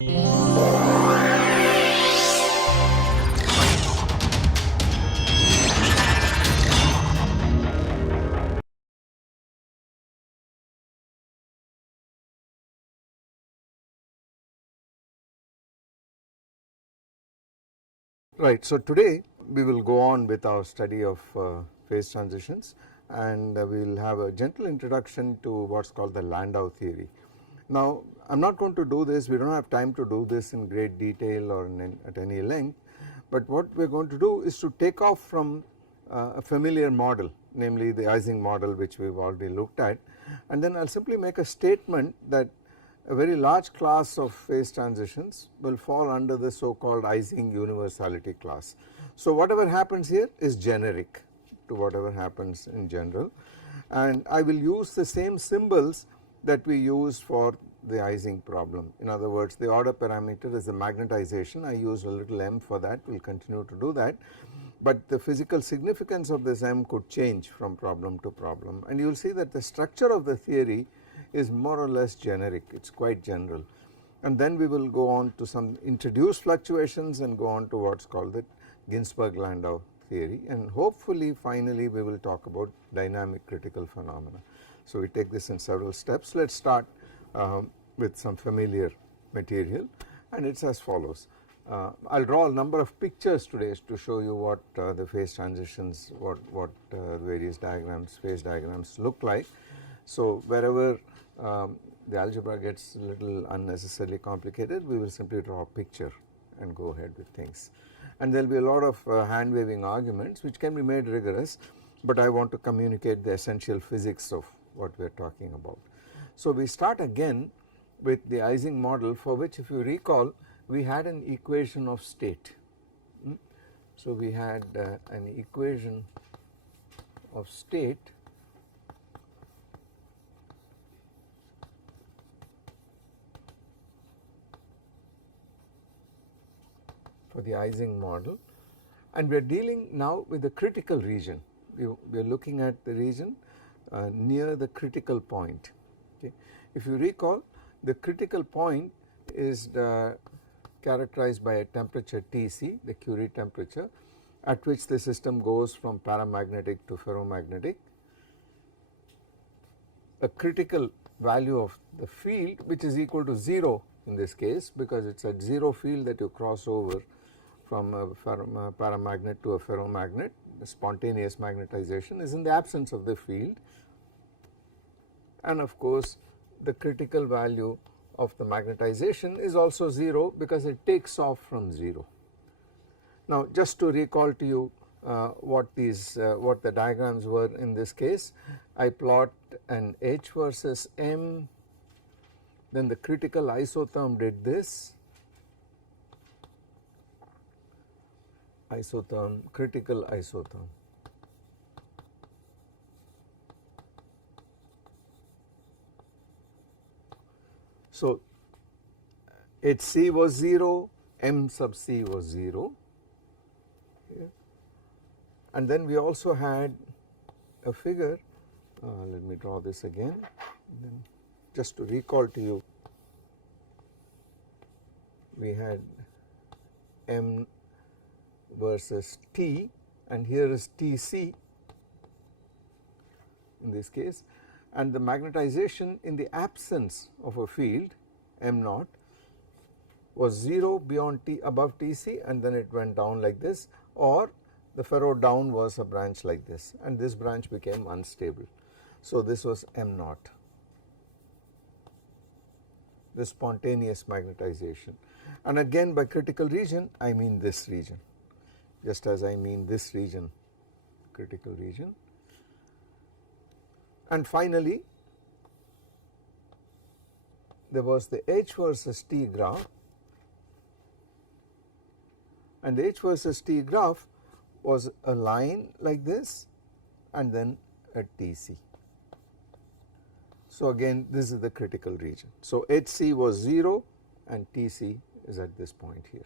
Right, so today we will go on with our study of phase transitions, and we will have a gentle introduction to what's called the Landau theory. Now I am not going to do this, we do not have time to do this in great detail or at any length, but what we are going to do is to take off from a familiar model, namely the Ising model, which we have already looked at, and then I will simply make a statement that a very large class of phase transitions will fall under the so called Ising universality class. So whatever happens here is generic to whatever happens in general, and I will use the same symbols that we use for the Ising problem. In other words, the order parameter is the magnetization. I use a little m for that, we will continue to do that, but the physical significance of this m could change from problem to problem, and you will see that the structure of the theory is more or less generic, it is quite general. And then we will go on to some introduced fluctuations and go on to what is called the Ginzburg-Landau theory, and hopefully finally we will talk about dynamic critical phenomena. So we take this in several steps. Let us start with some familiar material, and it is as follows. I will draw a number of pictures today to show you what the phase transitions, what various diagrams, phase diagrams look like. So wherever the algebra gets a little unnecessarily complicated, we will simply draw a picture and go ahead with things. And there will be a lot of hand waving arguments which can be made rigorous, but I want to communicate the essential physics of what we are talking about. So we start again with the Ising model, for which, if you recall, we had an equation of state. So we had an equation of state for the Ising model, and we are dealing now with the critical region. We are looking at the region near the critical point. Okay. If you recall, the critical point is characterized by a temperature Tc, the Curie temperature, at which the system goes from paramagnetic to ferromagnetic. A critical value of the field, which is equal to 0 in this case, because it is at 0 field that you cross over from a paramagnet to a ferromagnet. The spontaneous magnetization is in the absence of the field, and of course the critical value of the magnetization is also 0 because it takes off from 0. Now just to recall to you what the diagrams were in this case, I plot an H versus M, then the critical isotherm did this, isotherm, critical isotherm. So Hc was 0, M sub c was 0 here. And then we also had a figure, let me draw this again, then just to recall to you, we had M versus T, and here is Tc in this case, and the magnetization in the absence of a field M naught was 0 beyond T above Tc, and then it went down like this, or the ferro down was a branch like this, and this branch became unstable. So this was M naught, the spontaneous magnetization. And again, by critical region I mean this region, just as I mean this region, critical region. And finally there was the H versus T graph, and the H versus T graph was a line like this and then a Tc. So again this is the critical region. So Hc was 0 and Tc is at this point here.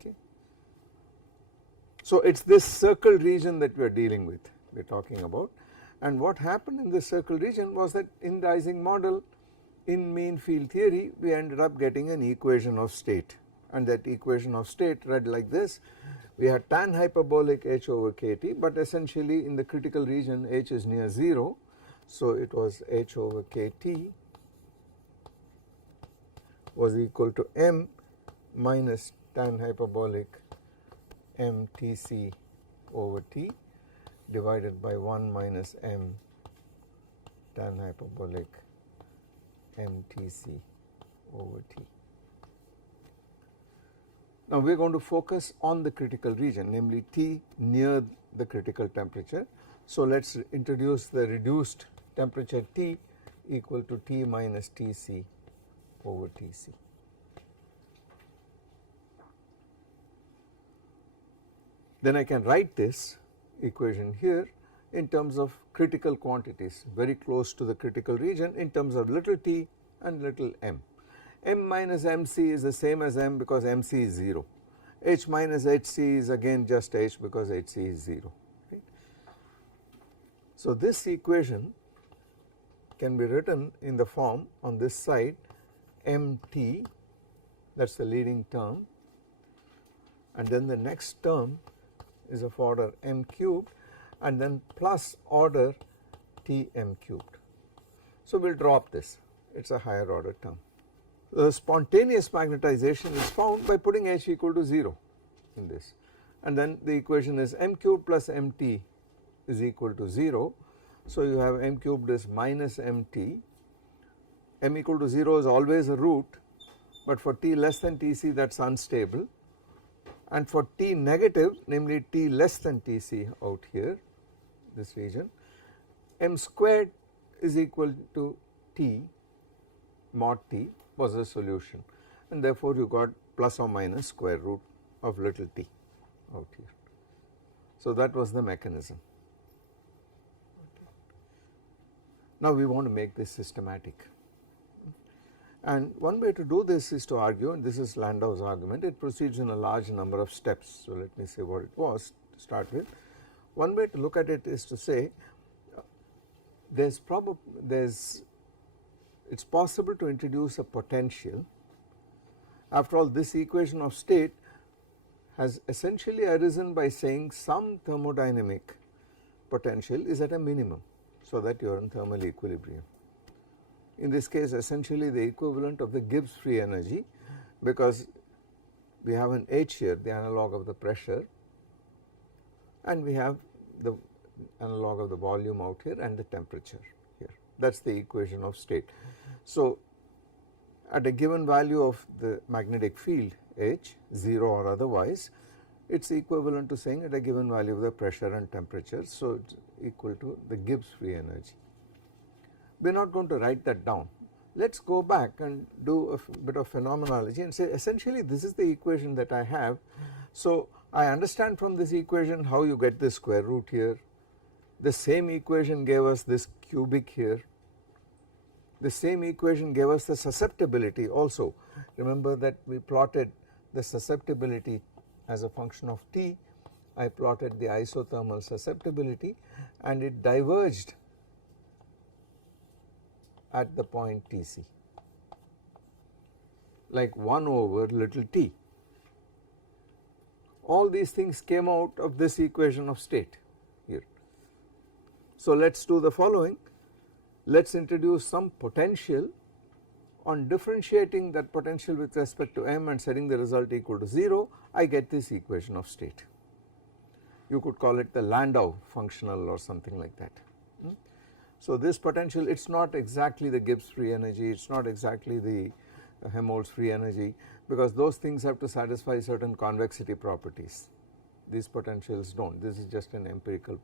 Okay. So it is this circle region that we are dealing with, we are talking about, and what happened in this circle region was that in the Ising model in mean field theory we ended up getting an equation of state, and that equation of state read like this. We had tan hyperbolic h over kt, but essentially in the critical region h is near 0, so it was h over kt was equal to m minus tan hyperbolic mtc over t divided by 1 minus m tan hyperbolic mtc over t. Now we are going to focus on the critical region, namely T near the critical temperature. So let us introduce the reduced temperature T equal to T minus Tc over Tc. Then I can write this equation here in terms of critical quantities very close to the critical region in terms of little t and little m. M minus mc is the same as m because mc is 0. H minus hc is again just h because hc is 0. Right? So this equation can be written in the form on this side mt, that is the leading term, and then the next term is of order m cubed and then plus order Tm cubed. So we will drop this, it is a higher order term. The spontaneous magnetization is found by putting h equal to 0 in this, and then the equation is m cubed plus mt is equal to 0. So you have m cubed is minus mt, m equal to 0 is always a root, but for t less than Tc that is unstable, and for t negative, namely t less than Tc out here, this region, m squared is equal to t mod t was the solution, and therefore you got plus or minus square root of little t out here. So that was the mechanism. Now we want to make this systematic, and one way to do this is to argue, and this is Landau's argument, it proceeds in a large number of steps. So let me say what it was to start with. One way to look at it is to say it's possible to introduce a potential. After all, this equation of state has essentially arisen by saying some thermodynamic potential is at a minimum, so that you are in thermal equilibrium. In this case essentially the equivalent of the Gibbs free energy, because we have an H here, the analog of the pressure, and we have the analog of the volume out here and the temperature here. That is the equation of state. So at a given value of the magnetic field H, 0 or otherwise, it is equivalent to saying at a given value of the pressure and temperature, so it is equal to the Gibbs free energy. We are not going to write that down. Let us go back and do a bit of phenomenology and say essentially this is the equation that I have. So I understand from this equation how you get this square root here. The same equation gave us this cubic here. The same equation gave us the susceptibility also. Remember that we plotted the susceptibility as a function of T. I plotted the isothermal susceptibility and it diverged at the point Tc, like 1 over little t. All these things came out of this equation of state here. So let us do the following. Let us introduce some potential. On differentiating that potential with respect to m and setting the result equal to 0, I get this equation of state. You could call it the Landau functional or something like that. So this potential, it is not exactly the Gibbs free energy, it is not exactly the Helmholtz free energy, because those things have to satisfy certain convexity properties. These potentials do not. This is just an empirical,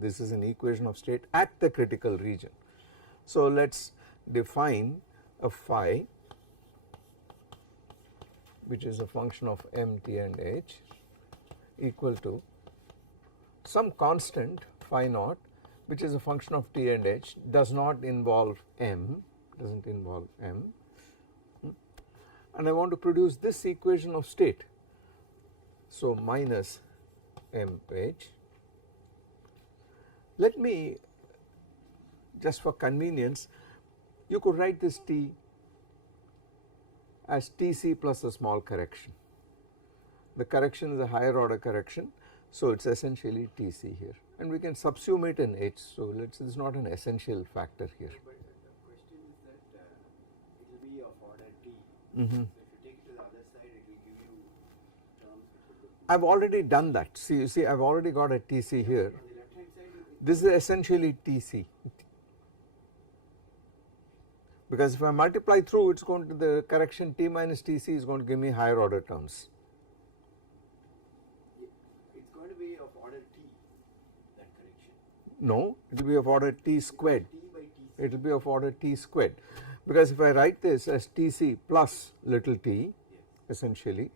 this is an equation of state at the critical region. So let us define a phi which is a function of m, t and h equal to some constant phi naught which is a function of t and h, does not involve m, does not involve m, and I want to produce this equation of state. So minus mh. Let me, just for convenience, You could write this T as Tc plus a small correction. The correction is a higher order correction, so it is essentially Tc here, and we can subsume it in H. So it is not an essential factor here. But the question is that it will be of order T. Mm-hmm. So if you take it to the other side, it will give you terms which will look. I have already done that. See, you see, I have already got a Tc here. On the left hand side, This is essentially Tc. Because if I multiply through, it's going to, the correction T minus Tc is going to give me higher order terms. it's going to be of order T, that correction. No, it will be of order T squared. T by Tc. It will be of order T squared. Because if I write this as Tc plus little t, Yes. essentially,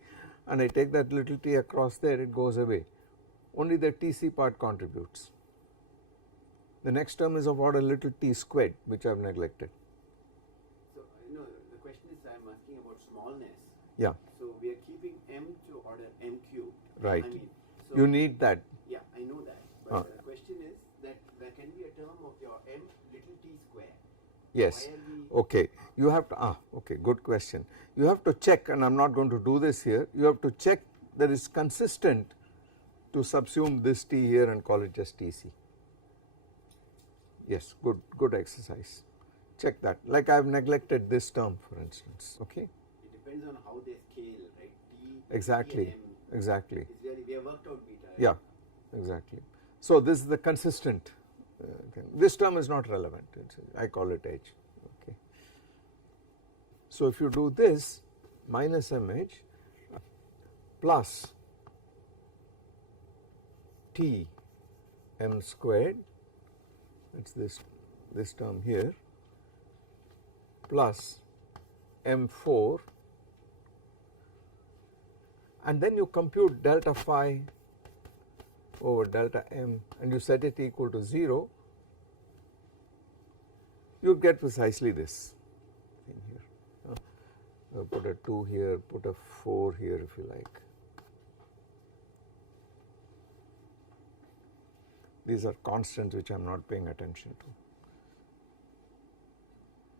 and I take that little t across there, it goes away. Only the Tc part contributes. The next term is of order little t squared, which I have neglected. So, the question is, I am asking about smallness. Yeah, So we are keeping m to order m cubed. right. I mean, so You need that. Yeah, I know that. But the question is that there can be a term of your m little t square. Yes. Why are we? Okay. You have to, okay, good question. You have to check, and I am not going to do this here, you have to check that it's consistent to subsume this t here and call it just Tc. Yes, good exercise. Check that. Like I have neglected this term, for instance. Okay. It depends on how they scale, right? T. Exactly. T and m. Exactly. It's really, we have worked out beta. Right? Yeah. Exactly. So this is the consistent thing. This term is not relevant. I call it H. Okay. So if you do this minus mh plus T m squared, that's this term here, plus m4, and then you compute delta phi over delta m and you set it equal to 0, you get precisely this thing here. Put a 2 here, put a 4 here if you like. These are constants which I am not paying attention to.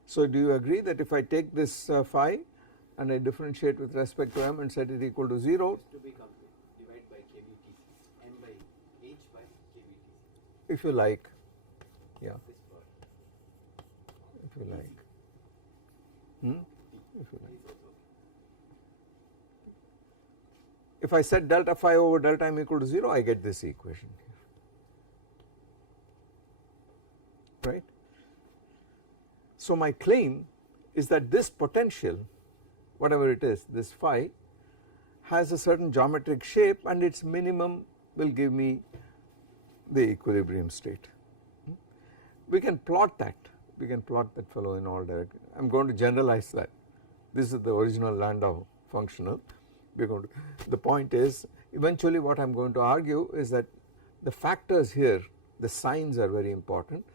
So do you agree that if I take this phi and I differentiate with respect to m and set it equal to 0? Just to be complete, divide by kBTC, m by h by kBTC. If you like, yeah, This part. if you like. If you like. Is also okay. If I set delta phi over delta m equal to 0, I get this equation here, right. So my claim is that this potential, whatever it is, this phi, has a certain geometric shape and its minimum will give me the equilibrium state. We can plot that, fellow in all directions. I am going to generalize that. This is the original Landau functional. We are going to, the point is, eventually what I am going to argue is that the factors here, the signs are very important.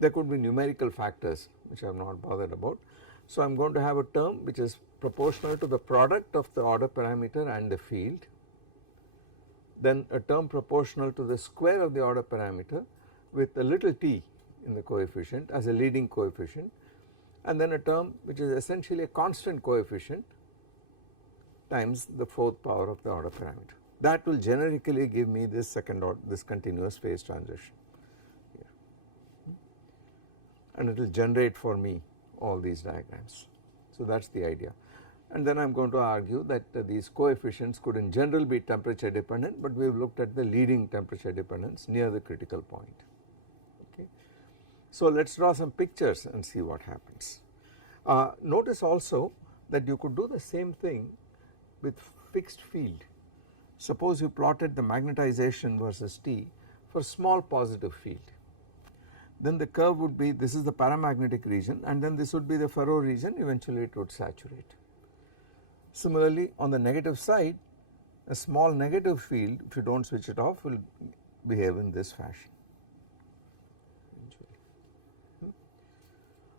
There could be numerical factors which I am not bothered about. So I am going to have a term which is proportional to the product of the order parameter and the field, then a term proportional to the square of the order parameter with a little t in the coefficient as a leading coefficient, and then a term which is essentially a constant coefficient times the 4th power of the order parameter. That will generically give me this second order, this continuous phase transition here. And it will generate for me all these diagrams. So that is the idea. And then I am going to argue that these coefficients could in general be temperature dependent, but we have looked at the leading temperature dependence near the critical point. Okay. So let us draw some pictures and see what happens. Notice also that you could do the same thing with fixed field. Suppose you plotted the magnetization versus T for small positive field. Then the curve would be, this is the paramagnetic region, and then this would be the ferro region, eventually it would saturate. Similarly, on the negative side, a small negative field, if you do not switch it off, will behave in this fashion.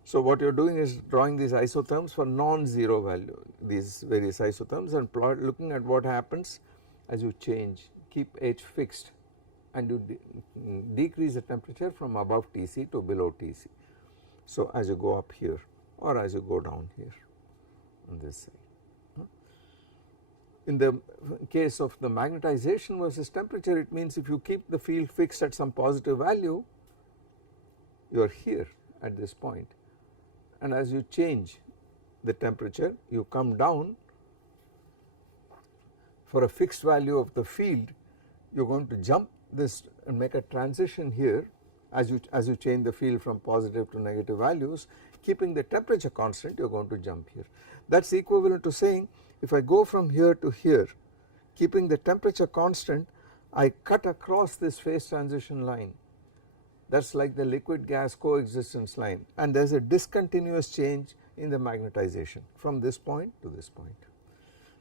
So what you are doing is drawing these isotherms for non-zero value, these various isotherms, and looking at what happens as you change, keep H fixed, and you decrease the temperature from above Tc to below Tc. So as you go up here. or as you go down here on this side. In the case of the magnetization versus temperature, it means if you keep the field fixed at some positive value, you are here at this point, and as you change the temperature you come down for a fixed value of the field, you are going to jump this and make a transition here as you change the field from positive to negative values, keeping the temperature constant you are going to jump here. That is equivalent to saying if I go from here to here keeping the temperature constant, I cut across this phase transition line, that is like the liquid gas coexistence line, and there is a discontinuous change in the magnetization from this point to this point.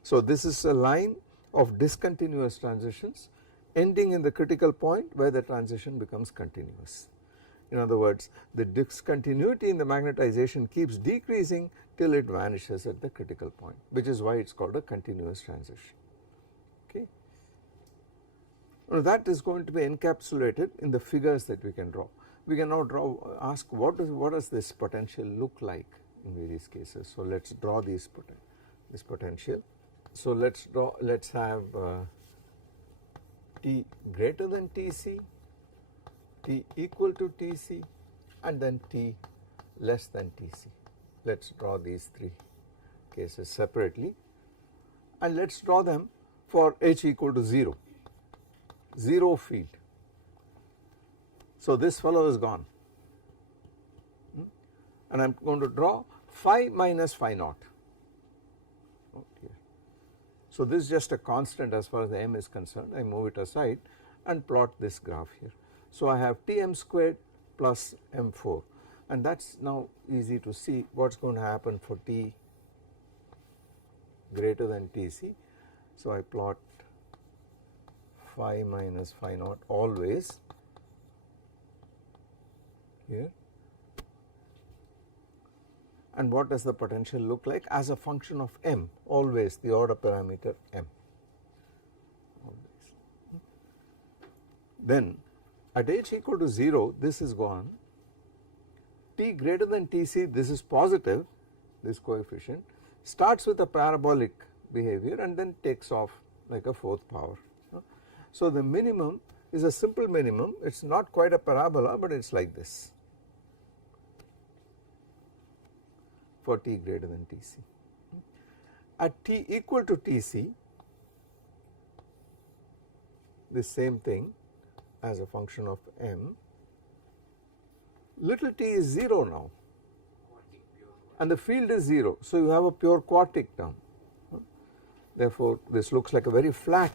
So this is a line of discontinuous transitions ending in the critical point where the transition becomes continuous. In other words, the discontinuity in the magnetization keeps decreasing till it vanishes at the critical point, which is why it is called a continuous transition. Okay. Now that is going to be encapsulated in the figures that we can draw. We can now ask what does this potential look like in various cases. So let us draw this potential. So let us have T greater than Tc, T equal to Tc, and then T less than Tc. Let us draw these three cases separately, and let us draw them for H equal to 0, 0 field. So this fellow is gone, and I am going to draw phi minus phi naught. Okay. So this is just a constant as far as the m is concerned. I move it aside and plot this graph here. So I have Tm squared plus m4, and that is now easy to see what is going to happen for T greater than Tc. So I plot phi minus phi naught always here, and what does the potential look like as a function of m, always the order parameter m, always. Then at h equal to 0 this is gone, T greater than Tc, this is positive, this coefficient starts with a parabolic behavior and then takes off like a fourth power. So the minimum is a simple minimum, it is not quite a parabola, but it is like this for T greater than Tc. At T equal to Tc, the same thing as a function of m, little t is 0 now and the field is 0, so you have a pure quartic term. Therefore this looks like a very flat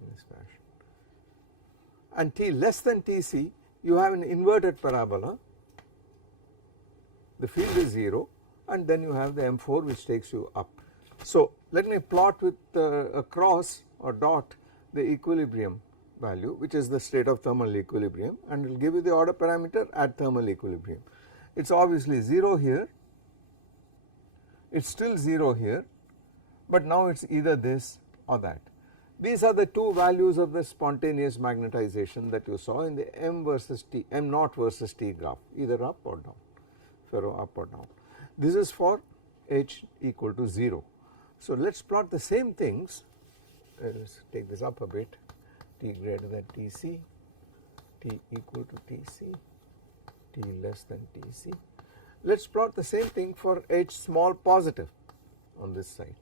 in this fashion. And T less than Tc, you have an inverted parabola, the field is 0, and then you have the M4 which takes you up. So let me plot with a cross or dot the equilibrium value, which is the state of thermal equilibrium, and it will give you the order parameter at thermal equilibrium. It is obviously 0 here, it is still 0 here, but now it is either this or that. These are the two values of the spontaneous magnetization that you saw in the m versus T, m naught versus T graph, either up or down, ferro up or down. This is for H equal to 0. So let us plot the same things. Let us take this up a bit, T greater than Tc, T equal to Tc, T less than Tc. Let us plot the same thing for H small positive on this side.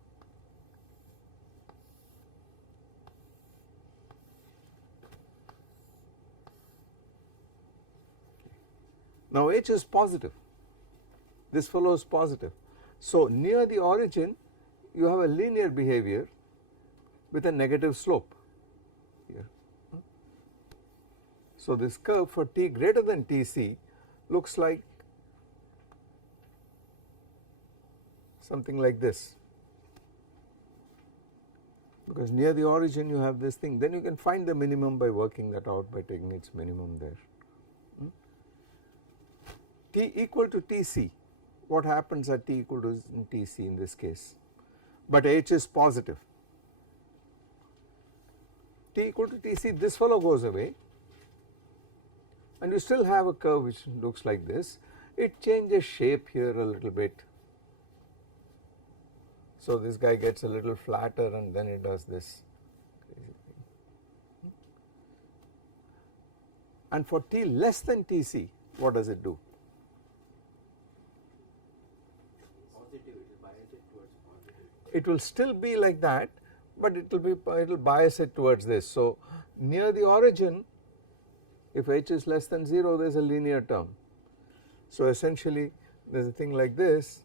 Now H is positive, this fellow is positive. So near the origin you have a linear behavior with a negative slope here. So this curve for T greater than Tc looks like something like this, because near the origin you have this thing, then you can find the minimum by working that out by taking its minimum there. T equal to Tc, what happens at T equal to Tc in this case, but H is positive. T equal to Tc, this fellow goes away and you still have a curve which looks like this. It changes shape here a little bit. So this guy gets a little flatter and then it does this crazy thing. And for t less than Tc, what does it do? Positive, it will bias it towards positive. It will still be like that, but it will bias it towards this. So near the origin, if h is less than 0, there is a linear term. So essentially there is a thing like this,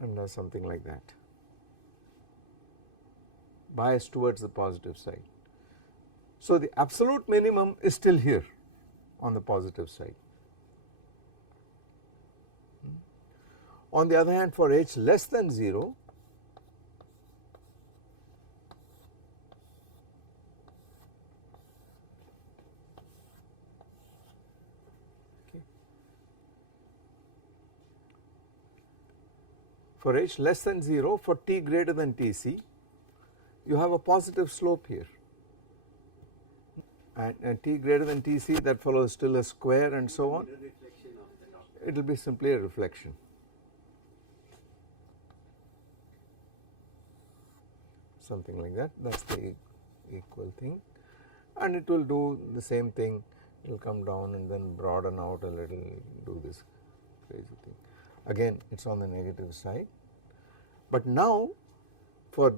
and does something like that, bias towards the positive side. So the absolute minimum is still here on the positive side. On the other hand, for h less than 0, for h less than 0, for t greater than Tc, you have a positive slope here, and t greater than Tc, that follows still a square and so on. Reflection of the top. It will be simply a reflection. Something like that, that is the equal thing, and it will do the same thing. It will come down and then broaden out a little, do this crazy thing. Again, it is on the negative side, but now for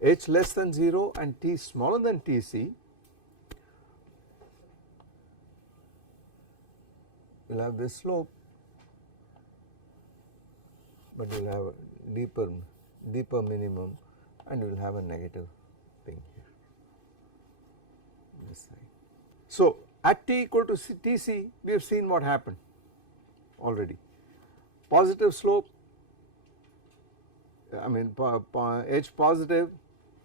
h less than 0 and t smaller than Tc, you will have this slope, but you will have a deeper minimum, and you will have a negative thing here, this side. So at t equal to Tc, we have seen what happened already. Positive slope, I mean h positive,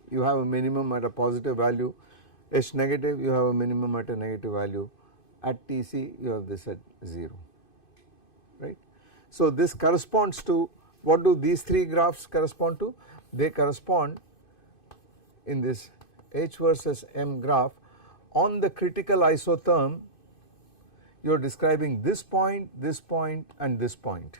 you have a minimum at a positive value, h negative, you have a minimum at a negative value, at Tc you have this at 0, right. So this corresponds to, what do these three graphs correspond to? They correspond in this h versus m graph. On the critical isotherm, you are describing this point and this point.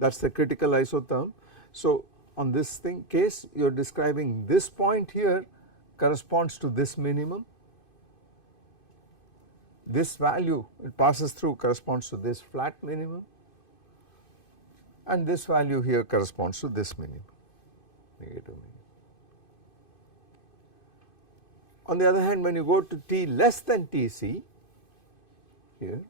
That is the critical isotherm. So on this case, you are describing this point here corresponds to this minimum. This value it passes through corresponds to this flat minimum, and this value here corresponds to this minimum, negative minimum. On the other hand, when you go to t less than Tc, here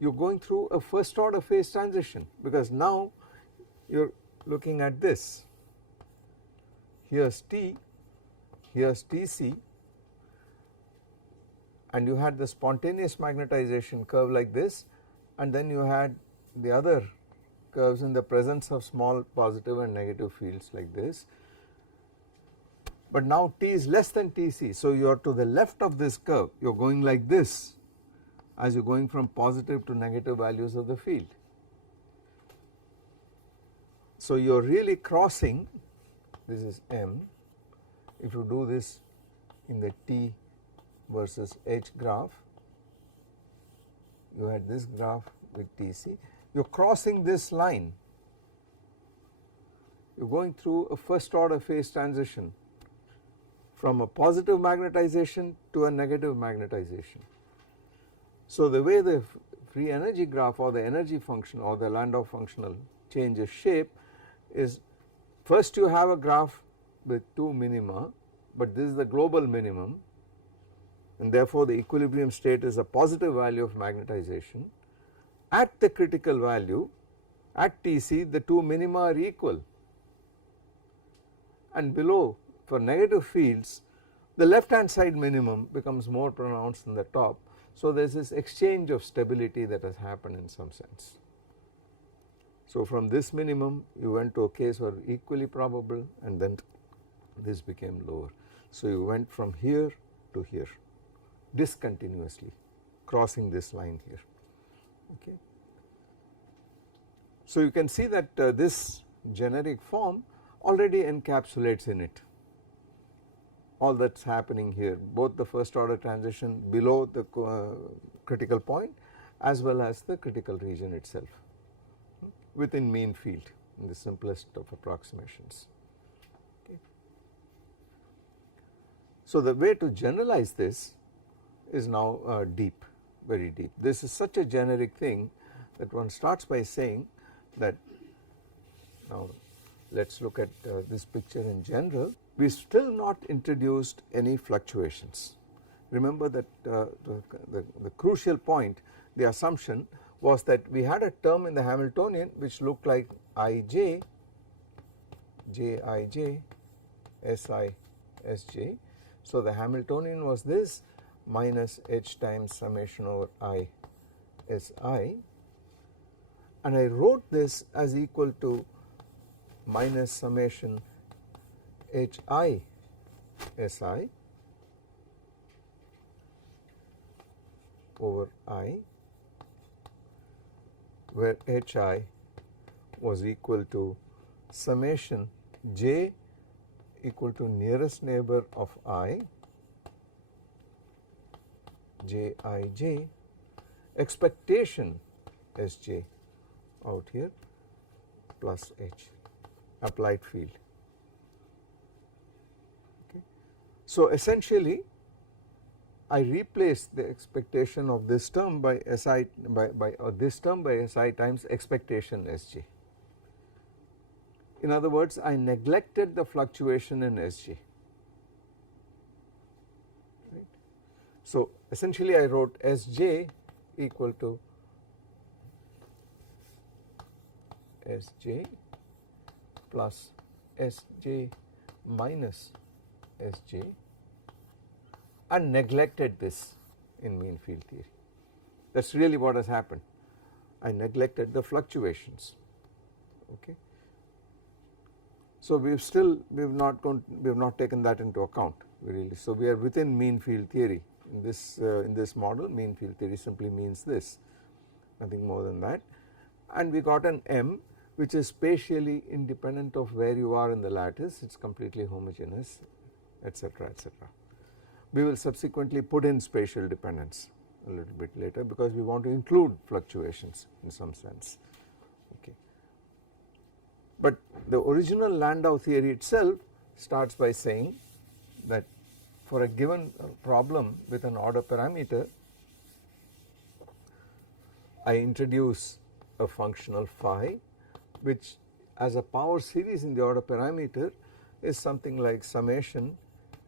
you are going through a first order phase transition, because now you are looking at this. Here is T, here is Tc, and you had the spontaneous magnetization curve like this, and then you had the other curves in the presence of small positive and negative fields like this. But now T is less than Tc, so you are to the left of this curve, you are going like this as you are going from positive to negative values of the field. So you are really crossing, this is m, if you do this in the T versus H graph, you had this graph with Tc, you are crossing this line, you are going through a first order phase transition from a positive magnetization to a negative magnetization. So the way the free energy graph or the energy function or the Landau functional changes shape is, first you have a graph with two minima, but this is the global minimum, and therefore the equilibrium state is a positive value of magnetization. At the critical value, at Tc, the two minima are equal, and below for negative fields, the left hand side minimum becomes more pronounced than the top. So there is this exchange of stability that has happened in some sense. So from this minimum you went to a case where equally probable, and then this became lower. So you went from here to here discontinuously, crossing this line here, okay. So you can see that this generic form already encapsulates in it all that is happening here, both the first order transition below the critical point as well as the critical region itself within mean field in the simplest of approximations. Okay. So the way to generalize this is now deep, very deep. This is such a generic thing that one starts by saying that, now let us look at this picture in general. We still not introduced any fluctuations. Remember that the crucial point, the assumption was that we had a term in the Hamiltonian which looked like Ij, Jij, Si, Sj. So the Hamiltonian was this minus h times summation over I Si, and I wrote this as equal to minus summation Hi Si over I, where Hi was equal to summation j equal to nearest neighbor of I, Jij, expectation Sj out here plus H, applied field. Okay. So essentially I replace the expectation of this term by Si this term by Si times expectation Sj. In other words, I neglected the fluctuation in Sj. Right. So essentially I wrote Sj equal to Sj plus Sj minus Sj and neglected this in mean field theory. That is really what has happened. I neglected the fluctuations. Okay. So we have not taken that into account really. So we are within mean field theory in this model. Mean field theory simply means this, nothing more than that, and we got an M which is spatially independent of where you are in the lattice. It is completely homogeneous, etc., etc. We will subsequently put in spatial dependence a little bit later because we want to include fluctuations in some sense. Okay. But the original Landau theory itself starts by saying that for a given problem with an order parameter, I introduce a functional phi which as a power series in the order parameter is something like summation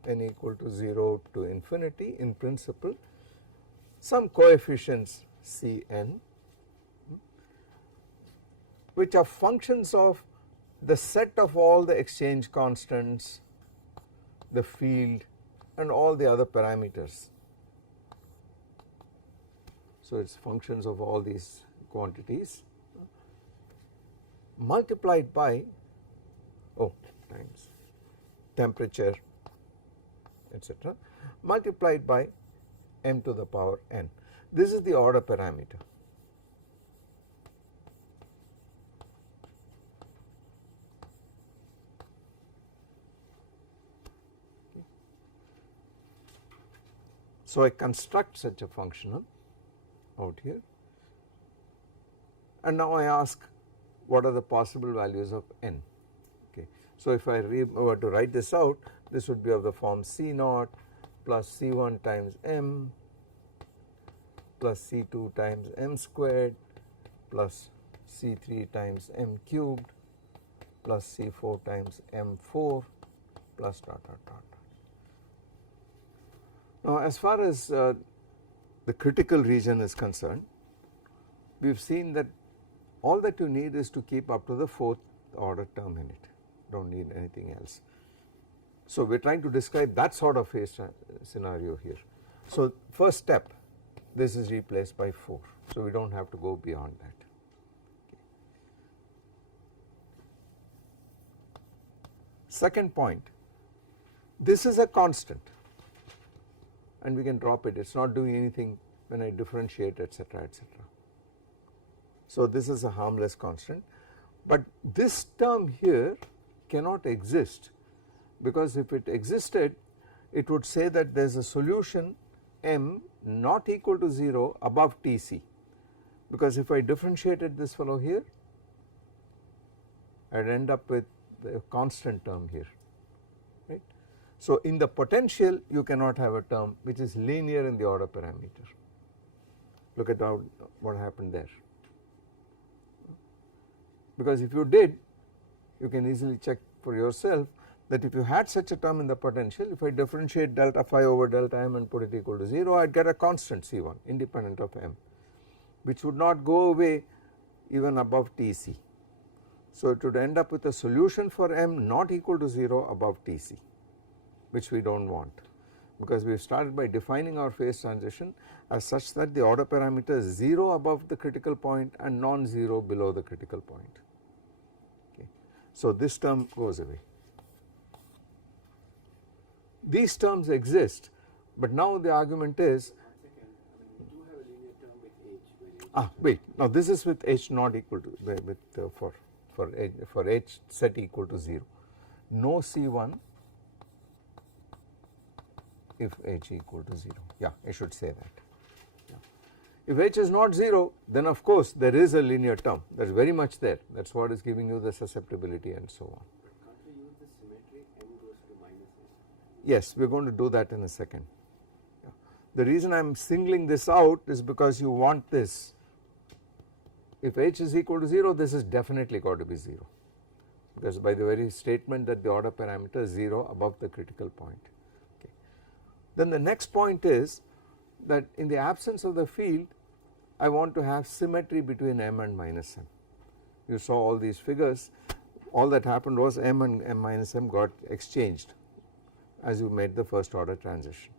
n equal to 0 to infinity in principle, some coefficients Cn which are functions of the set of all the exchange constants, the field and all the other parameters. So it is functions of all these quantities multiplied by times temperature, etc., multiplied by m to the power n. This is the order parameter. So I construct such a functional out here, and now I ask what are the possible values of n. Okay. So if I were to write this out, this would be of the form C0 plus C1 times m plus C2 times m squared plus C3 times m cubed plus C4 times m4 plus dot dot dot. Now as far as the critical region is concerned, we have seen that all that you need is to keep up to the fourth order term in it, do not need anything else. So we are trying to describe that sort of phase scenario here. So first step, this is replaced by 4, so we do not have to go beyond that. Okay. Second point, this is a constant and we can drop it, it is not doing anything when I differentiate, etc., etc. So this is a harmless constant, but this term here cannot exist, because if it existed it would say that there is a solution m not equal to 0 above Tc, because if I differentiated this fellow here I would end up with a constant term here, right. So in the potential you cannot have a term which is linear in the order parameter. Look at what happened there, because if you did, you can easily check for yourself that if you had such a term in the potential, if I differentiate delta phi over delta m and put it equal to 0, I would get a constant C1 independent of m, which would not go away even above Tc. So it would end up with a solution for m not equal to 0 above Tc, which we do not want, because we have started by defining our phase transition as such that the order parameter is 0 above the critical point and non-zero below the critical point. Okay. So this term goes away. These terms exist, but now the argument is, we do have a linear term with h. wait, now this is with h not equal to for h set equal to 0, no C1 if h equal to 0, yeah, I should say that. Yeah. If h is not 0, then of course there is a linear term, that is very much there, that is what is giving you the susceptibility and so on. Can't we use the symmetry m goes to minus h? Yes, we are going to do that in a second. Yeah. The reason I am singling this out is because you want this, if h is equal to 0, this is definitely got to be 0, because by the very statement that the order parameter is 0 above the critical point. Okay. Then the next point is that in the absence of the field I want to have symmetry between m and minus m. You saw all these figures, all that happened was m and m minus m got exchanged as you made the first order transition.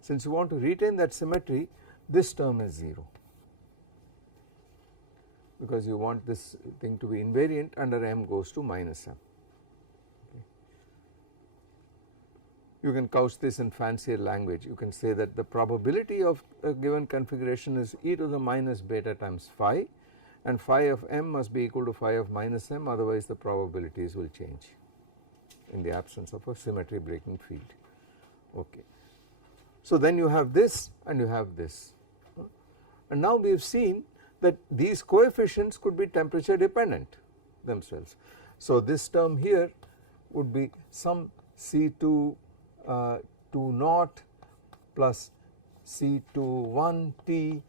Since you want to retain that symmetry, this term is 0, because you want this thing to be invariant under m goes to minus m. Okay. You can couch this in fancier language, you can say that the probability of a given configuration is e to the minus beta times phi, and phi of m must be equal to phi of minus m, otherwise the probabilities will change in the absence of a symmetry breaking field. Okay. So then you have this and you have this, and now we have seen that these coefficients could be temperature dependent themselves. So this term here would be some C2 2 naught plus C2 1 T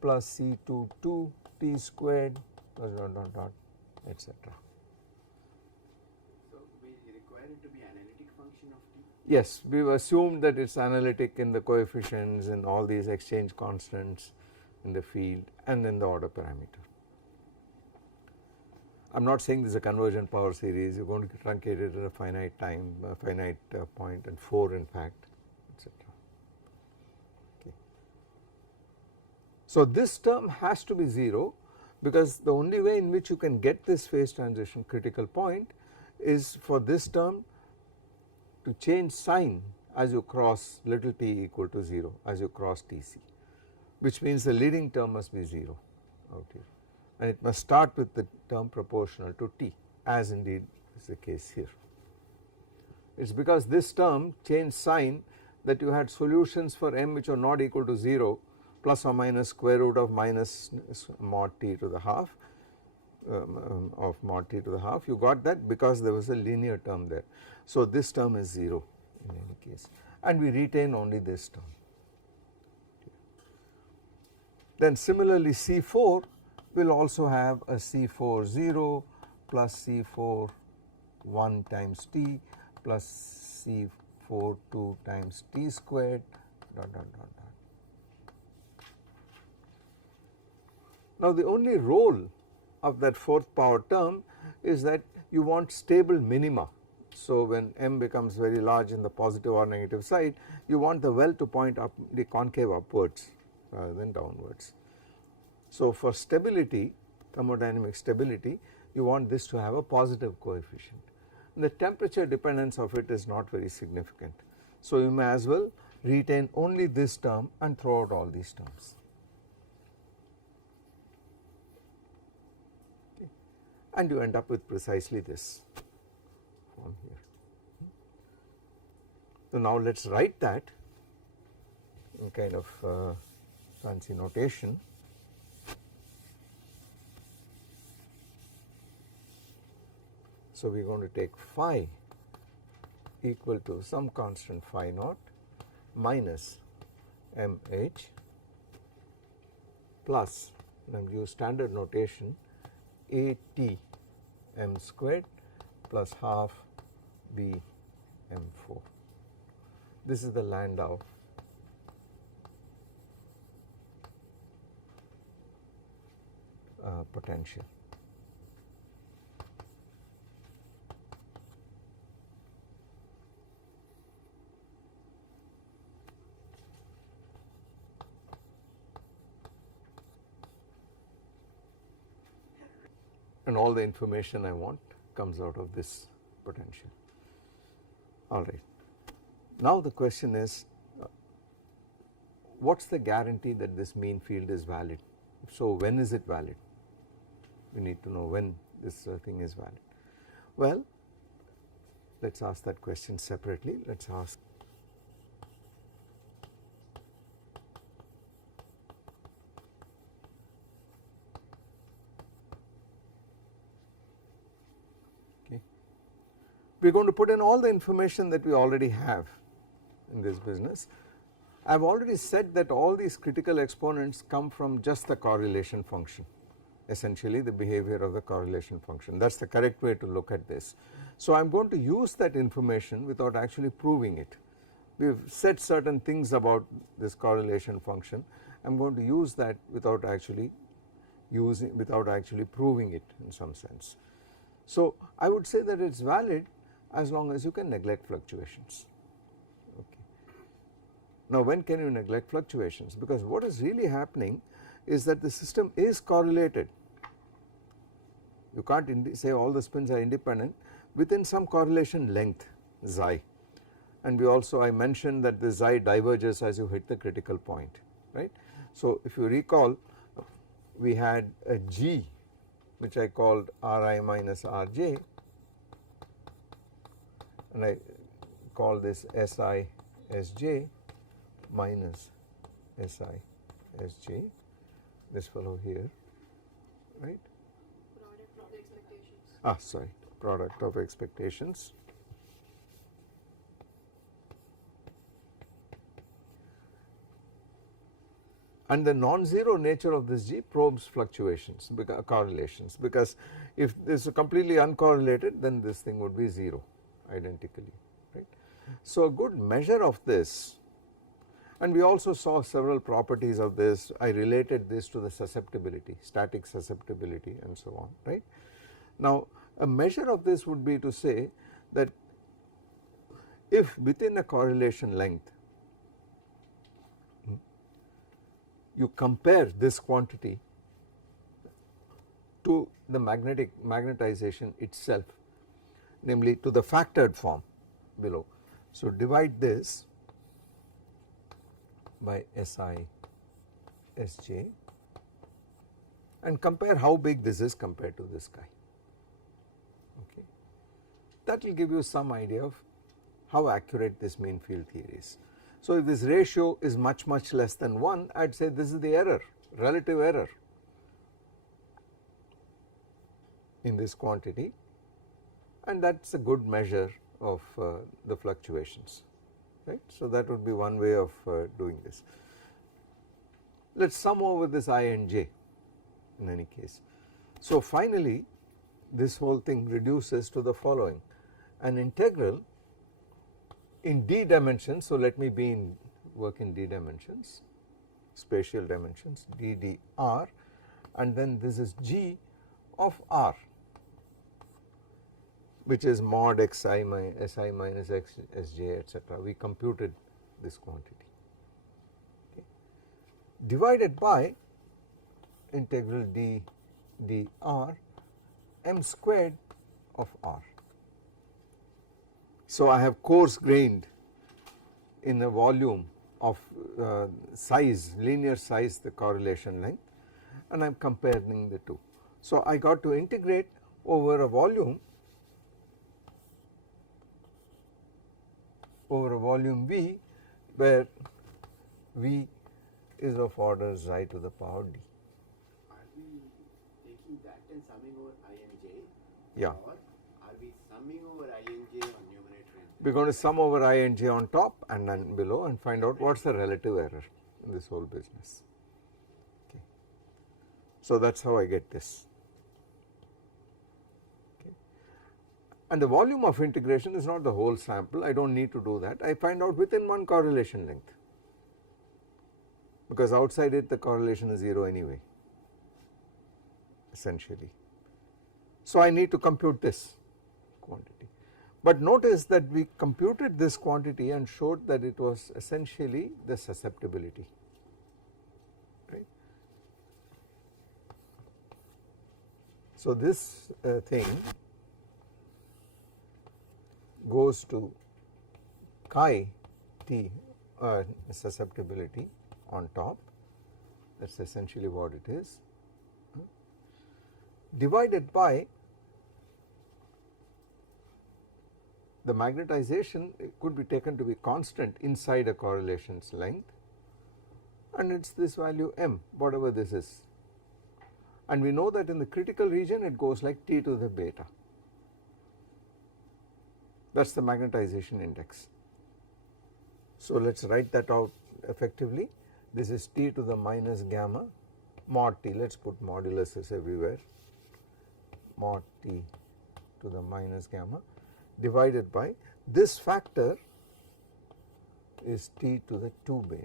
plus C2 2 T squared etc. So we require it to be analytic function of t? Yes, we have assumed that it is analytic in the coefficients and all these exchange constants in the field and in the order parameter. I am not saying this is a convergent power series, you are going to truncate it at a finite time, a finite point and 4 in fact, etc. Okay. So this term has to be 0, because the only way in which you can get this phase transition critical point is for this term to change sign as you cross little t equal to 0, as you cross Tc, which means the leading term must be 0 out here, and it must start with the term proportional to t, as indeed is the case here. It is because this term changed sign that you had solutions for m which are not equal to 0 plus or minus square root of minus mod t to the half of mod t to the half. You got that because there was a linear term there. So this term is 0 in any case, and we retain only this term. Then similarly C4 will also have a C4 0 plus C4 1 times t plus C4 2 times t squared . Now the only role of that fourth power term is that you want stable minima. So when m becomes very large in the positive or negative side, you want the well to point up, the concave upwards rather than downwards. So for stability, thermodynamic stability, you want this to have a positive coefficient, and the temperature dependence of it is not very significant. So you may as well retain only this term and throw out all these terms. Okay. And you end up with precisely this form So now let us write that in kind of fancy notation. So we are going to take phi equal to some constant phi naught minus mh plus, and I am use standard notation, at m squared plus half b m4. This is the Landau potential. And all the information I want comes out of this potential. All right. Now the question is, what is the guarantee that this mean field is valid? So when is it valid? We need to know when this thing is valid. Well, let us ask that question separately. Let us ask, okay, we are going to put in all the information that we already have in this business. I have already said that all these critical exponents come from just the correlation function, essentially the behavior of the correlation function. That is the correct way to look at this. So I am going to use that information without actually proving it. We have said certain things about this correlation function. I am going to use that without actually proving it in some sense. So I would say that it is valid as long as you can neglect fluctuations. Okay. Now when can you neglect fluctuations? Because what is really happening is that the system is correlated. You can't say all the spins are independent within some correlation length xi, and I mentioned that the xi diverges as you hit the critical point, right. So if you recall, we had a G which I called Ri minus Rj, and I call this Si Sj minus Si Sj, this fellow here, right. Product of the expectations. Sorry, product of expectations. And the non-zero nature of this G probes fluctuations, correlations, because if this is completely uncorrelated, then this thing would be 0 identically, right. So a good measure of this, and we also saw several properties of this. I related this to the susceptibility, static susceptibility and so on, right. Now a measure of this would be to say that if within a correlation length you compare this quantity to the magnetization itself, namely to the factored form below. So divide this by Si Sj and compare how big this is compared to this guy. Okay. That will give you some idea of how accurate this mean field theory is. So if this ratio is much less than 1, I would say this is the error, relative error in this quantity, and that is a good measure of the fluctuations, right. So that would be one way of doing this. Let us sum over this I and j in any case. So finally this whole thing reduces to the following: an integral in d dimensions. So let me work in d dimensions, spatial dimensions, d dr, and then this is g of r, which is mod xi minus x sj, etc. We computed this quantity, okay, divided by integral d dr m squared of r. So I have coarse grained in a volume of size, linear size, the correlation length, and I am comparing the two. So I got to integrate over a volume over a volume V where V is of order xi to the power d. Are we taking that and summing over I and j? Yeah. Or are we summing over I and j on numerator and We are going to sum over I and j on top and then below and find out what is the relative error in this whole business. Okay. So that is how I get this. Okay. And the volume of integration is not the whole sample, I do not need to do that, I find out within one correlation length, because outside it the correlation is 0 anyway, essentially. So I need to compute this quantity. But notice that we computed this quantity and showed that it was essentially the susceptibility, right. So this thing goes to chi t susceptibility on top, that is essentially what it is, divided by the magnetization. It could be taken to be constant inside a correlation's length, and it is this value m, whatever this is, and we know that in the critical region it goes like T to the beta, that is the magnetization index. So let us write that out effectively. This is T to the minus gamma mod T, let us put moduluses everywhere, mod T to the minus gamma divided by this factor is T to the 2 beta,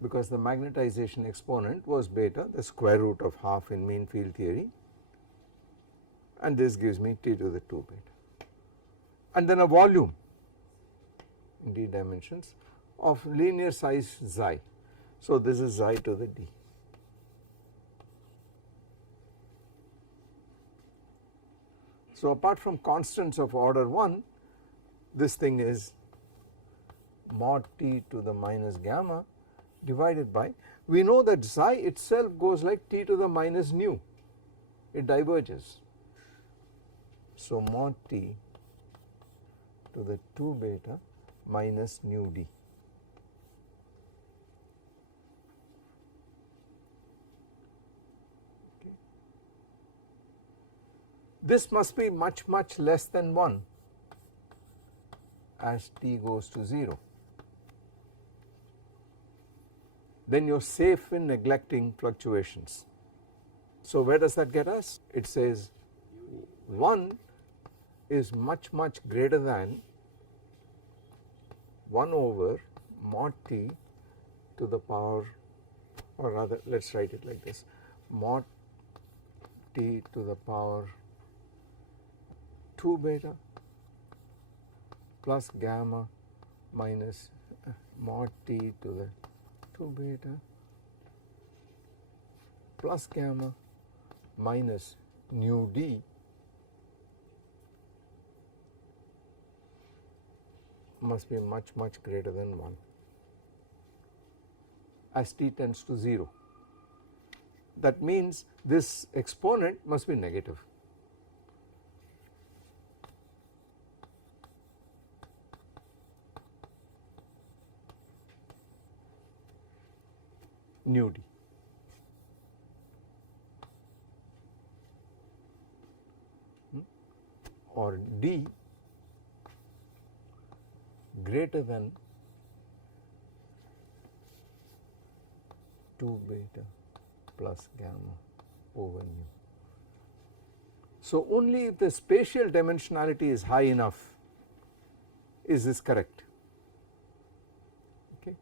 because the magnetization exponent was beta, the square root of half in mean field theory, and this gives me T to the 2 beta, and then a volume in d dimensions of linear size xi. So this is xi to the d. So apart from constants of order 1, this thing is mod T to the minus gamma divided by, we know that xi itself goes like T to the minus nu, it diverges. So mod T to the 2 beta minus nu d. Okay. This must be much less than 1 as t goes to 0. Then you are safe in neglecting fluctuations. So where does that get us? It says 1 is much greater than 1 over mod T to the power, or rather let us write it like this, mod T to the power 2 beta plus gamma minus mod T to the 2 beta plus gamma minus nu d must be much greater than 1 as t tends to 0. That means this exponent must be negative. Nu d. Or d greater than 2 beta plus gamma over nu. So only if the spatial dimensionality is high enough is this correct. Okay.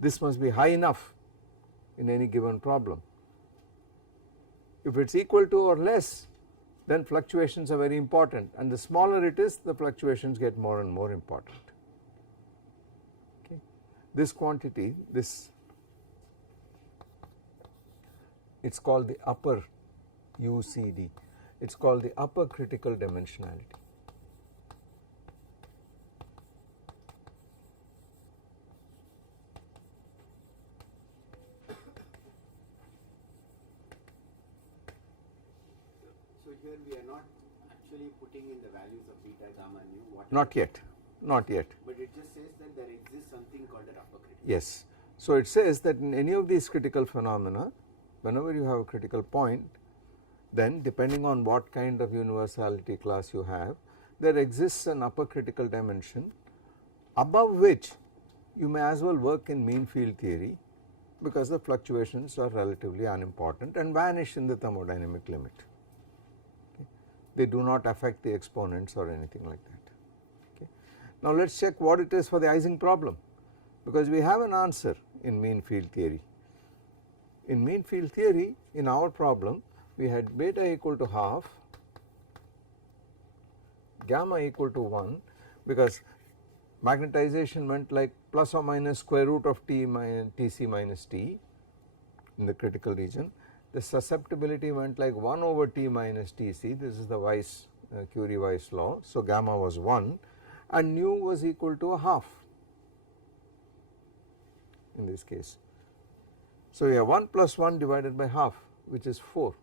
This must be high enough in any given problem. If it is equal to or less, then fluctuations are very important, and the smaller it is, the fluctuations get more and more important. Okay. This quantity, this, it is called the upper UCD, it is called the upper critical dimensionality. So here we are not actually putting in the values of beta, gamma, nu, what? Not yet, not yet. But it just says that there exists something called an upper critical. Yes. So it says that in any of these critical phenomena, whenever you have a critical point, then depending on what kind of universality class you have, there exists an upper critical dimension above which you may as well work in mean field theory, because the fluctuations are relatively unimportant and vanish in the thermodynamic limit. Okay. They do not affect the exponents or anything like that. Okay. Now let us check what it is for the Ising problem, because we have an answer in mean field theory. In mean field theory, in our problem, we had beta equal to half, gamma equal to 1, because magnetization went like plus or minus square root of Tc minus T in the critical region. The susceptibility went like 1 over T minus Tc, this is the Weiss, Curie-Weiss law. So gamma was 1 and nu was equal to a half in this case. So we have 1 plus 1 divided by half, which is 4.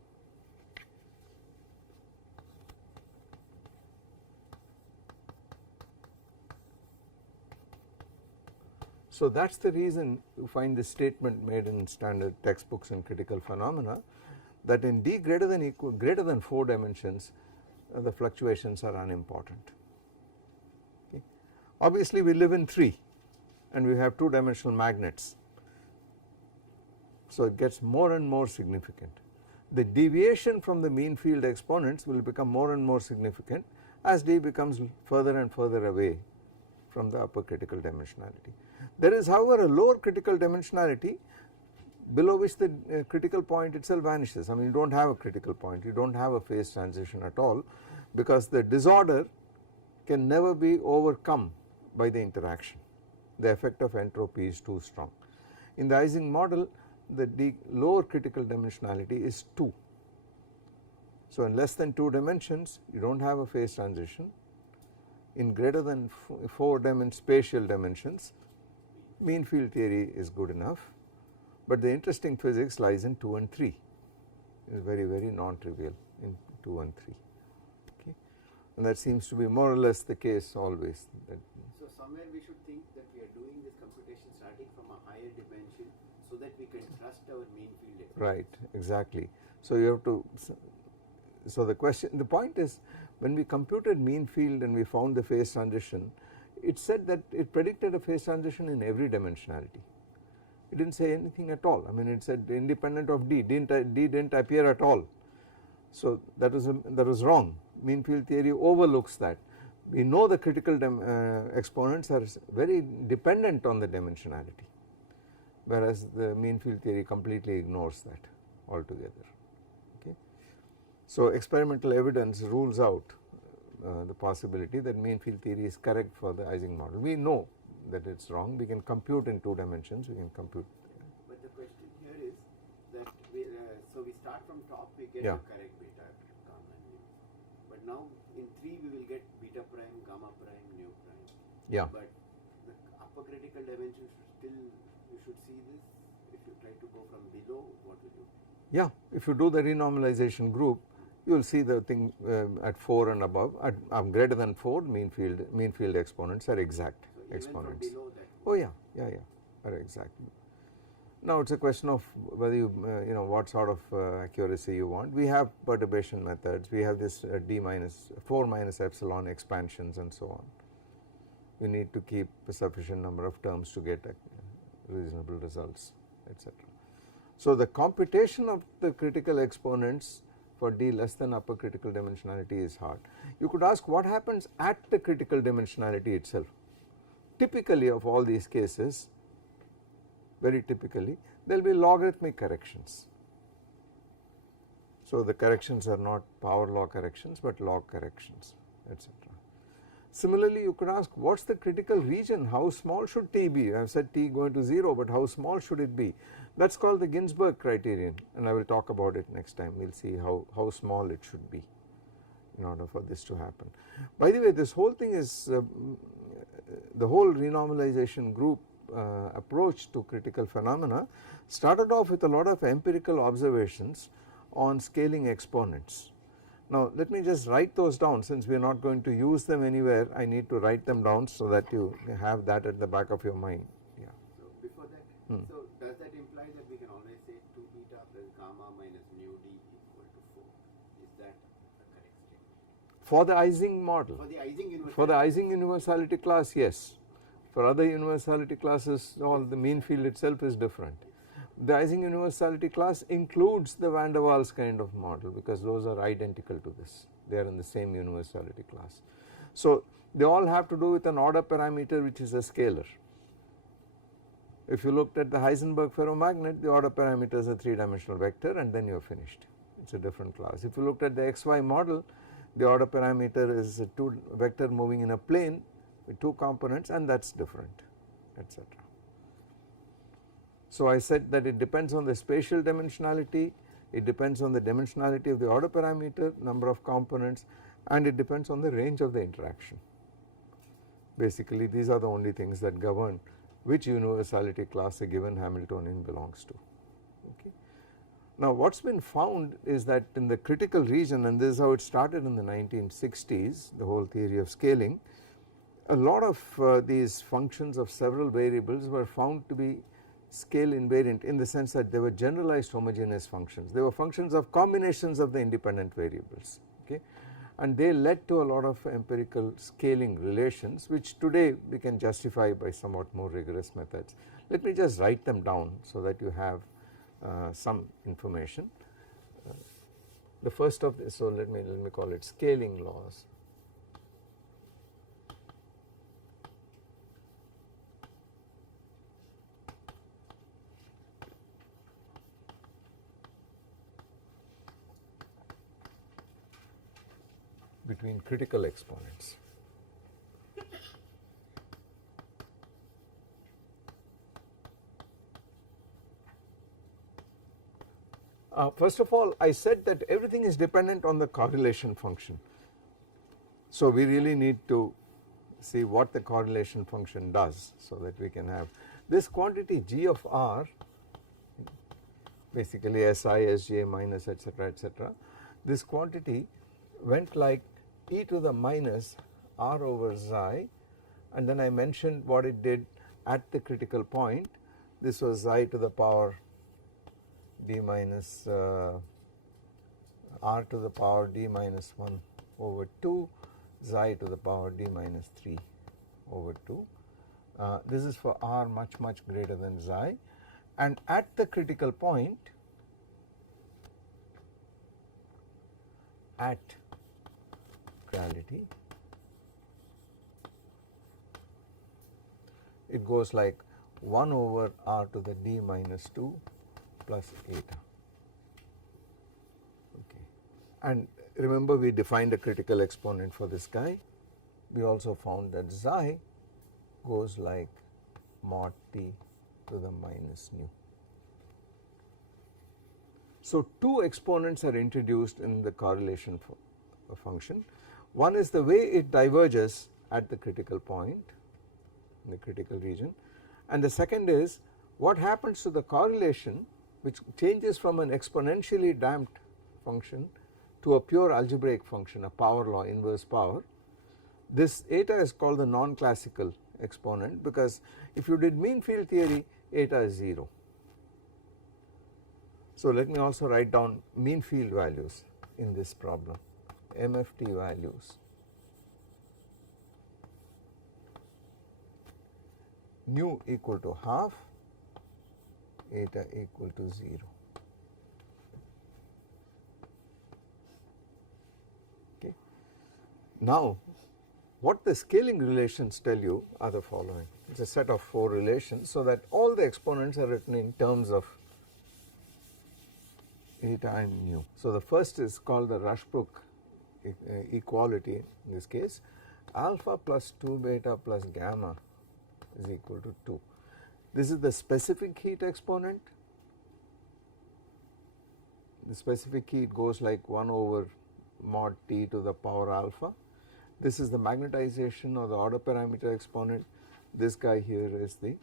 So that is the reason you find this statement made in standard textbooks in critical phenomena, that in D greater than 4 dimensions, the fluctuations are unimportant. Okay. Obviously we live in 3 and we have 2-dimensional magnets, so it gets more and more significant. The deviation from the mean field exponents will become more and more significant as D becomes further and further away from the upper critical dimensionality. There is, however, a lower critical dimensionality below which the critical point itself vanishes. I mean, you do not have a critical point, you do not have a phase transition at all, because the disorder can never be overcome by the interaction. The effect of entropy is too strong. In the Ising model, the lower critical dimensionality is 2. So in less than 2 dimensions, you do not have a phase transition. In greater than 4 spatial dimensions, mean field theory is good enough, but the interesting physics lies in 2 and 3. It is very, very non-trivial in 2 and 3. Okay. And that seems to be more or less the case always. So somewhere we should think that we are doing this computation starting from a higher dimension so that we can trust our mean field expression. Right, exactly. So you have to, so the point is, when we computed mean field and we found the phase transition, it said that it predicted a phase transition in every dimensionality. It did not say anything at all. I mean, it said independent of D did not appear at all. So that was wrong. Mean field theory overlooks that. We know the critical exponents are very dependent on the dimensionality, whereas the mean field theory completely ignores that altogether. Okay. So experimental evidence rules out the possibility that mean field theory is correct for the Ising model. We know that it is wrong, we can compute in 2 dimensions, we can compute. But the question here is that so we start from top, we get Yeah. the correct beta, gamma, nu. But now in 3 we will get beta prime, gamma prime, nu prime. Yeah. But the upper critical dimension should still, you should see this. If you try to go from below, what will you? Yeah, if you do the renormalization group, you will see the thing at 4 and above, at greater than 4 mean field exponents are exact So exponents. even from below that. Oh yeah, are exact. Now it is a question of whether you what sort of accuracy you want. We have perturbation methods, we have this D minus 4 minus epsilon expansions and so on. You need to keep a sufficient number of terms to get reasonable results, etc. So the computation of the critical exponents for D less than upper critical dimensionality is hard. You could ask what happens at the critical dimensionality itself. Typically of all these cases, very typically, there will be logarithmic corrections. So the corrections are not power law corrections but log corrections, etc. Similarly, you could ask what is the critical region, how small should T be? I have said T going to 0, but how small should it be? That is called the Ginzburg criterion, and I will talk about it next time. We will see how small it should be in order for this to happen. By the way, this whole thing is the whole renormalization group approach to critical phenomena started off with a lot of empirical observations on scaling exponents. Now let me just write those down, since we are not going to use them anywhere. I need to write them down so that you have that at the back of your mind. Yeah. So before that, so does that imply that we can always say 2 beta plus gamma minus mu d equal to 4? Is that a correct statement? For the Ising model. For the Ising universality. For the Ising universality class, yes. For other universality classes, all the mean field itself is different. The Ising universality class includes the van der Waals kind of model, because those are identical to this. They are in the same universality class. So they all have to do with an order parameter which is a scalar. If you looked at the Heisenberg ferromagnet, the order parameter is a 3-dimensional vector, and then you are finished. It is a different class. If you looked at the XY model, the order parameter is a 2 vector moving in a plane with 2 components, and that is different, etc. So I said that it depends on the spatial dimensionality, it depends on the dimensionality of the order parameter, number of components, and it depends on the range of the interaction. Basically these are the only things that govern which universality class a given Hamiltonian belongs to. Okay. Now what has been found is that in the critical region, and this is how it started in the 1960s, the whole theory of scaling, a lot of these functions of several variables were found to be scale invariant, in the sense that they were generalized homogeneous functions. They were functions of combinations of the independent variables, okay, and they led to a lot of empirical scaling relations, which today we can justify by somewhat more rigorous methods. Let me just write them down so that you have some information. The first of this, so let me call it scaling laws. Between critical exponents. First of all, I said that everything is dependent on the correlation function. So we really need to see what the correlation function does, so that we can have this quantity g of r, basically Si, Sj minus etc., etc. This quantity went like e to the minus r over xi, and then I mentioned what it did at the critical point. This was xi to the power d minus r to the power d minus 1 over 2, xi to the power d minus 3 over 2. This is for r much greater than xi, and at the critical point, at reality, it goes like 1 over r to the d minus 2 plus eta. Okay. And remember, we defined a critical exponent for this guy. We also found that xi goes like mod t to the minus nu. So two exponents are introduced in the correlation function. One is the way it diverges at the critical point, in the critical region, and the second is what happens to the correlation, which changes from an exponentially damped function to a pure algebraic function, a power law, inverse power. This eta is called the non-classical exponent, because if you did mean field theory, eta is 0. So let me also write down mean field values in this problem. MFT values, nu equal to half, eta equal to 0. Okay. Now what the scaling relations tell you are the following. It is a set of 4 relations, so that all the exponents are written in terms of eta and nu. So the first is called the Rushbrook equality. In this case, alpha plus 2 beta plus gamma is equal to 2. This is the specific heat exponent. The specific heat goes like 1 over mod T to the power alpha. This is the magnetization or the order parameter exponent. This guy here is the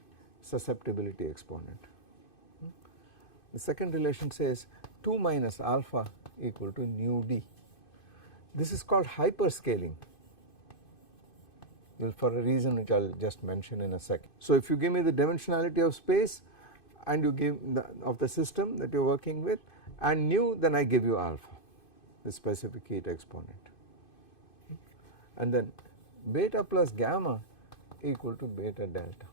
susceptibility exponent. The second relation says 2 minus alpha equal to nu d. This is called hyperscaling, for a reason which I will just mention in a second. So if you give me the dimensionality of space and you give of the system that you are working with and nu, then I give you alpha, the specific heat exponent, and then beta plus gamma equal to beta delta.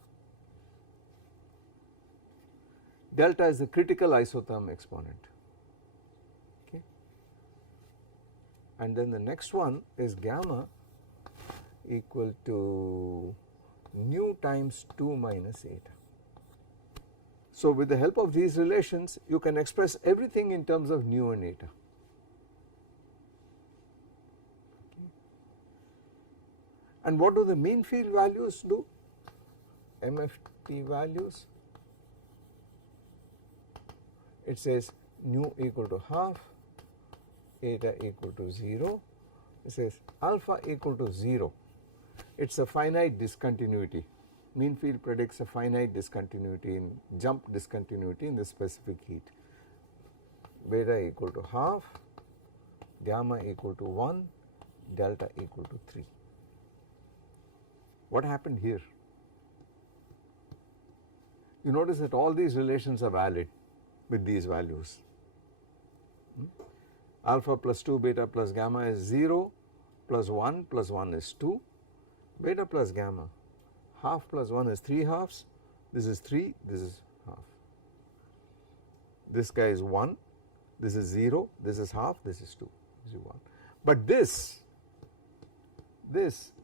Delta is the critical isotherm exponent, okay. And then the next one is gamma equal to nu times 2 minus eta. So with the help of these relations you can express everything in terms of nu and eta. Okay. And what do the mean field values do? MFT values, it says nu equal to half, eta equal to 0, it says alpha equal to 0. It is a finite discontinuity. Mean field predicts a finite discontinuity in jump discontinuity in the specific heat. Beta equal to half, gamma equal to 1, delta equal to 3. What happened here? You notice that all these relations are valid with these values. Alpha plus 2 beta plus gamma is 0 plus 1 is 2, beta plus gamma half plus 1 is 3 halves, this is 3, this is half. This guy is 1, this is 0, this is half, this is 2, this is 1. But this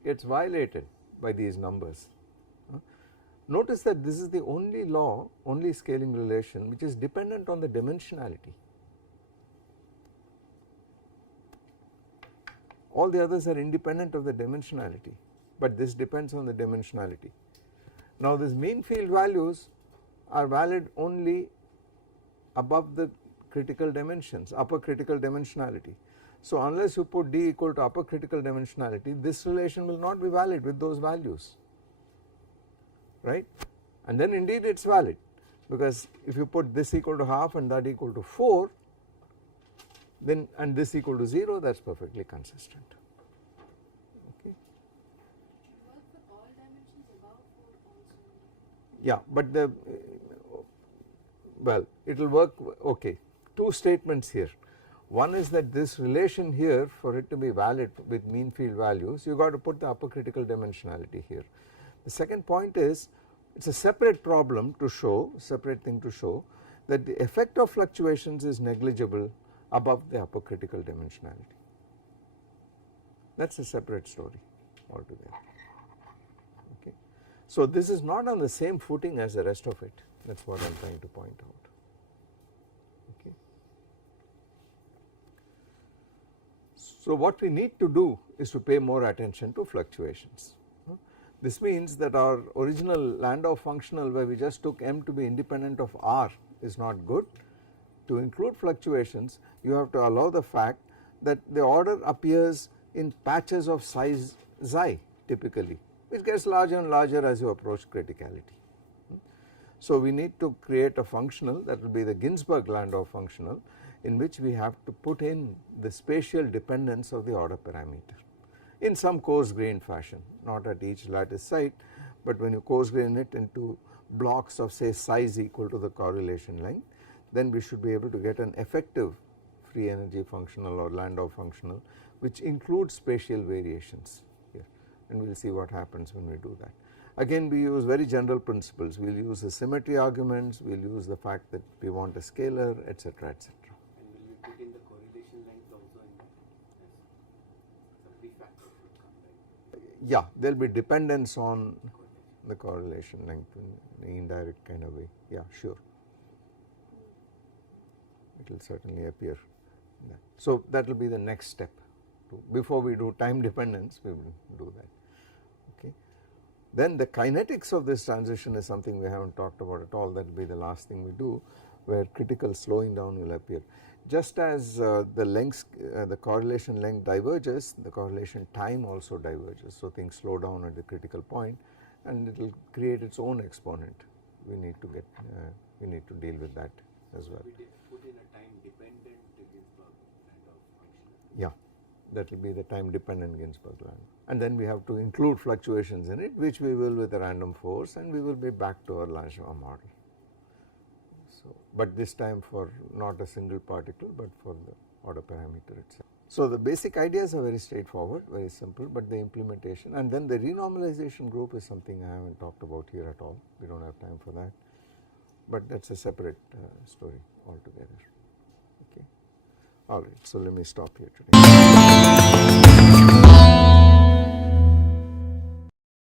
gets violated by these numbers. Notice that this is the only law, only scaling relation which is dependent on the dimensionality. All the others are independent of the dimensionality, but this depends on the dimensionality. Now this mean field values are valid only above the critical dimensions, upper critical dimensionality. So unless you put D equal to upper critical dimensionality, this relation will not be valid with those values, right? And then indeed it is valid, because if you put this equal to half and that equal to 4, then and this equal to 0, that is perfectly consistent. Okay. Work for all dimensions above 4 also. Yeah, but the well, it will work. Okay, two statements here. One is that this relation here, for it to be valid with mean field values, you got to put the upper critical dimensionality here. The second point is, it is a separate problem to show, separate thing to show, that the effect of fluctuations is negligible above the upper critical dimensionality. That is a separate story altogether. Okay. So this is not on the same footing as the rest of it, that is what I am trying to point out. Okay. So what we need to do is to pay more attention to fluctuations. This means that our original Landau functional, where we just took m to be independent of r, is not good. To include fluctuations, you have to allow the fact that the order appears in patches of size xi typically, which gets larger and larger as you approach criticality. So we need to create a functional that will be the Ginzburg-Landau functional, in which we have to put in the spatial dependence of the order parameter in some coarse grained fashion, not at each lattice site, but when you coarse grain it into blocks of say size equal to the correlation length, then we should be able to get an effective free energy functional or Landau functional which includes spatial variations here, and we will see what happens when we do that. Again, we use very general principles. We will use the symmetry arguments, we will use the fact that we want a scalar, etc., etc. And will you put in the correlation length also in that? Yes. Some prefactor should come, right? Yeah, there will be dependence on the correlation length in an indirect kind of way. Yeah, sure. It will certainly appear. So that will be the next step. Before we do time dependence, we will do that. Okay. Then the kinetics of this transition is something we have not talked about at all. That will be the last thing we do, where critical slowing down will appear. Just as the length, the correlation length diverges, the correlation time also diverges. So things slow down at the critical point, and it will create its own exponent. We need to get, we need to deal with that as well. We put in a time dependent Ginzburg Landau function. Yeah, that will be the time dependent Ginzburg land. And then we have to include fluctuations in it, which we will with a random force, and we will be back to our Langevin model. So, but this time for not a single particle, but for the order parameter itself. So the basic ideas are very straightforward, very simple, but the implementation, and then the renormalization group is something I haven't talked about here at all. We don't have time for that, but that's a separate story altogether. Okay. All right. So let me stop here today.